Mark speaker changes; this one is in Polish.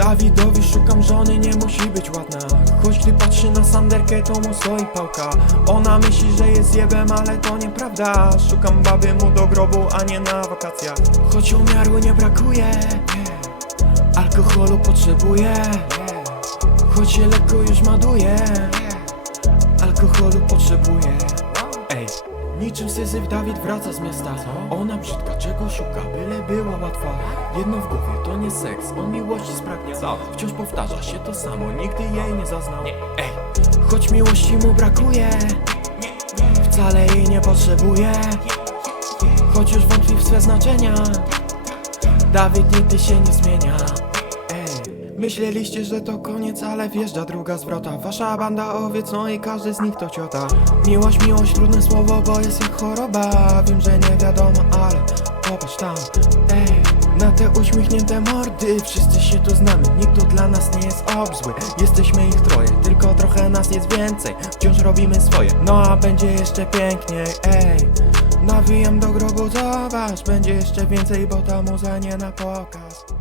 Speaker 1: Dawidowi szukam żony, nie musi być ładna. Choć gdy patrzy na Sanderkę, to mu stoi pałka. Ona myśli, że jest jebem, ale to nieprawda. Szukam baby mu do grobu, a nie na wakacjach. Choć umiaru nie brakuje Alkoholu potrzebuję. Choć się lekko już maduje Alkoholu potrzebuję. Ej, niczym Syzyf Dawid wraca z miasta. Ona brzydka, czego szuka, byle była łatwa. Jedno w głowie, to nie seks, on miłości spragnie Wciąż powtarza się to samo, nigdy jej nie zaznał. Ej, choć miłości mu brakuje Wcale jej nie potrzebuje. Choć już wątpi w swe znaczenia Dawid nigdy się nie zmienia myśleliście, że to koniec, ale wjeżdża druga zwrota. Wasza banda owiec, no i każdy z nich to ciota. Miłość, miłość, trudne słowo, bo jest jak choroba. Wiem, że nie wiadomo, ale popatrz tam. Ej, na te uśmiechnięte mordy Wszyscy się tu znamy, nikt tu dla nas nie jest obzły. Jesteśmy ich troje, tylko trochę nas jest więcej. Wciąż robimy swoje, no a będzie jeszcze piękniej. Ej, nawijam do grobu, zobacz Będzie jeszcze więcej, bo ta muza nie na pokaz